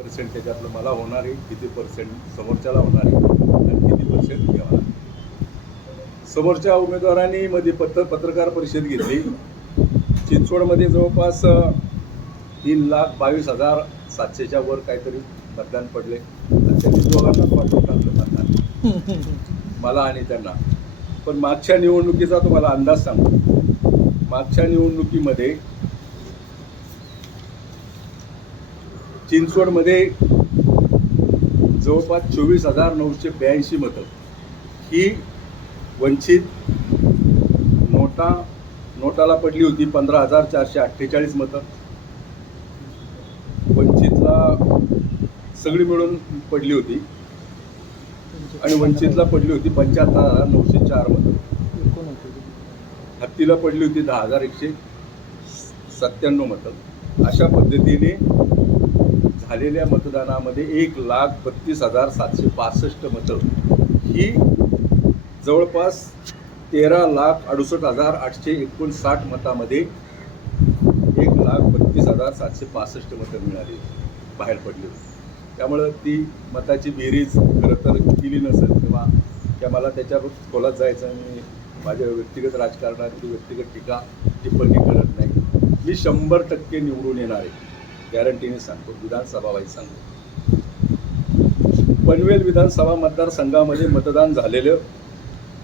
Percent त्याच्यातलं मला होणार आहे किती पर्सेंट समोरच्याला होणार आहे आणि किती पर्सेंट होणार समोरच्या उमेदवारांनी मध्ये पत्र पत्रकार परिषद घेतली. चिंचवडमध्ये जवळपास तीन लाख बावीस हजार सातशेच्या वर काहीतरी मतदान पडले. त्यांनी पाठवून टाकलं मतदान. मला आणि त्यांना. पण मागच्या निवडणुकीचा तुम्हाला अंदाज सांगतो. मागच्या निवडणुकीमध्ये चिंचवडमध्ये जवळपास चोवीस हजार नऊशे ब्याऐंशी मतं. ही वंचित नोटा नोटाला पडली होती पंधरा हजार चारशे अठ्ठेचाळीस मतं. वंचितला सगळी मिळून पडली होती. आणि वंचितला पडली होती पंच्याहत्तर हजार नऊशे चार मतं. हत्तीला पडली होती दहा हजार एकशे सत्त्याण्णव मतं. अशा पद्धतीने झालेल्या मतदानामध्ये एक लाख बत्तीस हजार सातशे पासष्ट मतं. ही जवळपास तेरा लाख अडुसष्ट हजार आठशे एकोणसाठ मतामध्ये एक लाख बत्तीस हजार सातशे पासष्ट मतं मिळाली बाहेर पडली. होती त्यामुळं ती मताची बेरीज खरं तर केली नसेल किंवा त्या मला त्याच्यावर खोलात जायचं आणि माझ्या व्यक्तिगत राजकारणात व्यक्तिगत टीका टिप्पणी करत नाही. मी शंभर टक्के निवडून येणार आहे. गॅरंटीने सांगतो विधानसभा वाईज सांगतो. पनवेल विधानसभा मतदारसंघामध्ये मतदान झालेलं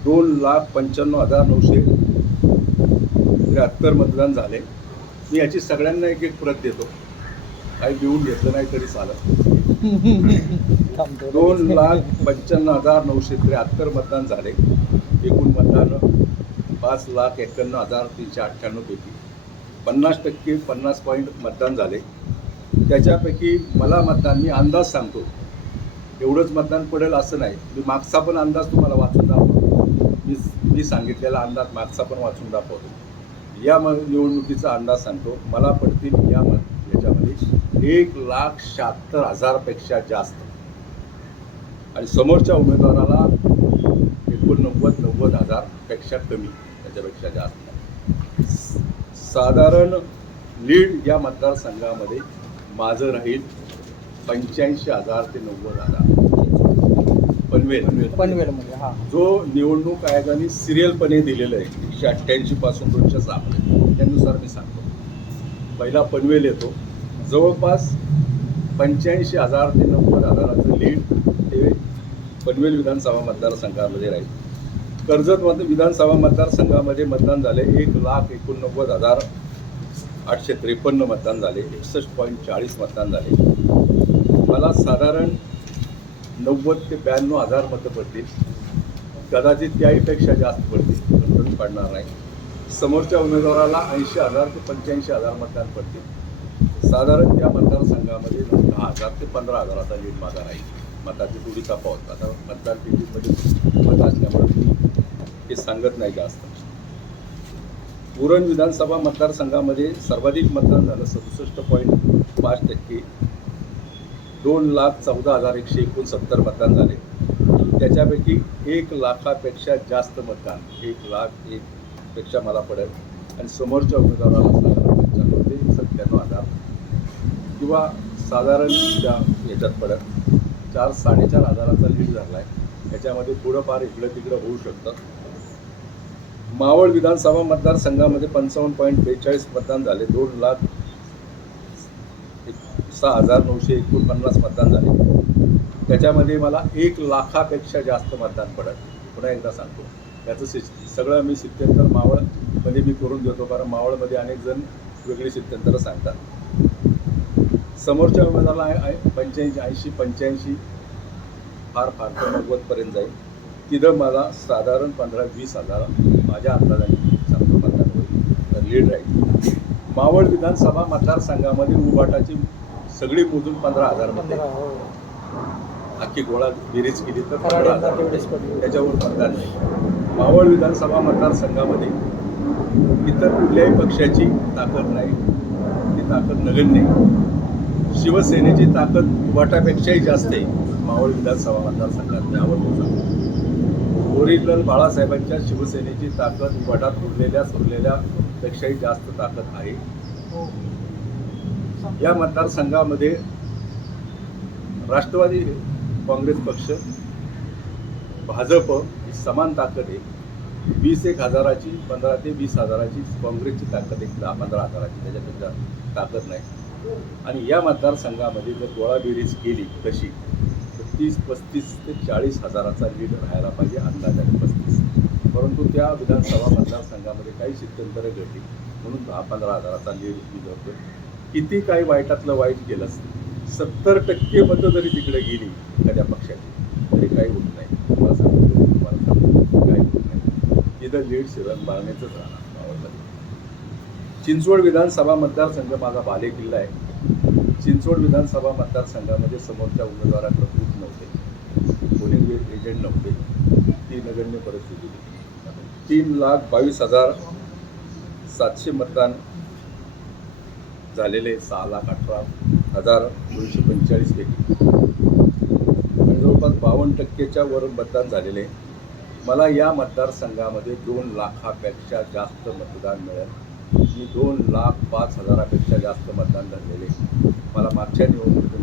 दोन लाख पंच्याण्णव हजार नऊशे त्र्याहत्तर मतदान झाले. मी याची सगळ्यांना एक एक प्रत देतो. काही लिहून घेतलं नाही तरी चालत. दोन लाख पंच्याण्णव हजार नऊशे त्र्याहत्तर मतदान झाले. एकूण मतदान पाच लाख एक्क्याण्णव हजार तीनशे अठ्ठ्याण्णवपैकी पन्नास टक्के पन्नास पॉईंट मतदान झाले. त्याच्यापैकी मला मतदान मी अंदाज सांगतो. एवढंच मतदान पडेल असं नाही. मी मागचा पण अंदाज तुम्हाला वाचून दाखवतो. मी मी सांगितलेला अंदाज मागचा पण वाचून दाखवतो. या म निवडणुकीचा अंदाज सांगतो. मला पडतील या म याच्यामध्ये एक लाख शहात्तर हजारपेक्षा जास्त. आणि समोरच्या उमेदवाराला एकोणनव्वद नव्वद हजारपेक्षा कमी त्याच्यापेक्षा जास्त. साधारण लीड या मतदारसंघामध्ये माझं राहील पंच्याऐंशी हजार ते नव्वद हजार. पनवेल पनवेलमध्ये हा. जो निवडणूक आयोगाने सिरियलपणे दिलेलं आहे एकशे अठ्ठ्याऐंशी पासून दोनशे सहापर्यंत त्यानुसार मी सांगतो. पहिला पनवेल येतो. जवळपास पंच्याऐंशी हजार ते नव्वद हजाराचं लीड हे पनवेल विधानसभा मतदारसंघामध्ये राहील. कर्जत मत विधानसभा मतदारसंघामध्ये मतदान झाले एक लाख एकोणनव्वद हजार आठशे त्रेपन्न मतदान झाले एकसष्ट पॉईंट चाळीस मतदान झाले. मला साधारण नव्वद ते ब्याण्णव हजार मतं पडतील. कदाचित त्याहीपेक्षा जास्त पडतील पण कमी पडणार नाही. समोरच्या उमेदवाराला ऐंशी हजार ते पंच्याऐंशी हजार मतदान पडतील. साधारण त्या मतदारसंघामध्ये दहा हजार ते पंधरा हजाराचा लीड माझा राहील मताची थोडी तफावत. आता मतदार पेटीमध्ये मत असल्यामुळे हे सांगत नाही जास्त. उरण विधानसभा मतदारसंघामध्ये सर्वाधिक मतदान झालं सदुसष्ट पॉईंट पाच टक्के. दोन लाख चौदा हजार एकशे एकोणसत्तर मतदान झाले. त्याच्यापैकी एक लाखापेक्षा जास्त मतदान एक लाख एक पेक्षा मला पडेल. आणि समोरच्या उमेदवाराला साधारण पंच्याण्णव ते सत्त्याण्णव हजार. किंवा साधारण त्या याच्यात पडत चार साडेचार हजाराचा लीड झाला आहे त्याच्यामध्ये थोडंफार इकडं तिकडं होऊ शकतं. मावळ विधानसभा मतदारसंघामध्ये पंचावन्न पॉईंट बेचाळीस मतदान झाले. दोन लाख एक- सहा हजार नऊशे एकोणपन्नास मतदान झाले. त्याच्यामध्ये मला एक लाखापेक्षा जास्त मतदान पडत. पुन्हा एकदा सांगतो. त्याचं सि सगळं मी सित्यंतर मावळमध्ये मी करून देतो. कारण मावळमध्ये अनेक जण वेगळी सित्यंतरं सांगतात. समोरच्या उमेदवाराला पंच्याऐंशी ऐंशी पंच्याऐंशी फार फार नव्वदपर्यंत जाईल. तिथं मला साधारण पंधरा वीस हजार माझ्या अंदाजाने सांगतो होईल. तर लीड राहील. मावळ विधानसभा मतदारसंघामध्ये उभाटाची सगळी मोजून पंधरा हजारमध्ये हो. अख्खी गोळा बेरीज केली तर पंधरा हजार. त्याच्यावर मतदान नाही. मावळ विधानसभा मतदारसंघामध्ये इतर कुठल्याही पक्षाची ताकद नाही. ती ताकद नगण्य आहे. शिवसेनेची ताकद उभाटापेक्षाही जास्त आहे. मावळ विधानसभा मतदारसंघात. त्यावर सांगतो ओरिजिनल बाळासाहेबांच्या शिवसेनेची ताकद उभाटात उरलेल्या सुरलेल्या पेक्षाही जास्त ताकद आहे. हो. या मतदारसंघामध्ये राष्ट्रवादी काँग्रेस पक्ष भाजप ही समान ताकद आहे. वीस एक हजाराची पंधरा ते वीस हजाराची काँग्रेसची ताकद आहे दहा पंधरा हजाराची त्याच्यापेक्षा ताकद नाही. आणि या मतदारसंघामध्ये जर गोळाबेरीज केली तशी तीस पस्तीस ते चाळीस हजाराचा लीड राहायला पाहिजे अंदाजाने पस्तीस. परंतु त्या विधानसभा मतदारसंघामध्ये काही शित्यंतरं घडली म्हणून दहा पंधरा हजाराचा लीड होतो किती काही वाईटातलं वाईट केलं सत्तर टक्के मतं जरी तिकडे गेली एखाद्या पक्षाची तरी काही होत नाही. तुम्हाला तुम्हाला काही होत नाही. तिथं लीड शिरण बाळण्याचंच राहणार चिंचवड विधानसभा मतदारसंघ माझा बालेकिल्ला आहे. चिंचवड विधानसभा मतदारसंघामध्ये समोरच्या उमेदवाराकडे एजंट नव्हते ती नगण्य परिस्थिती. तीन लाख बावीस हजार सातशे मतदान झालेले सहा लाख अठरा हजार दोनशे पंचेचाळीस पैकी. जवळपास बावन्न टक्केच्या वर मतदान झालेले. मला या मतदारसंघामध्ये दोन लाखापेक्षा जास्त मतदान मिळेल. मी दोन लाख पाच हजारापेक्षा जास्त मतदान झालेले. आहे. मला मागच्या निवडणुकीत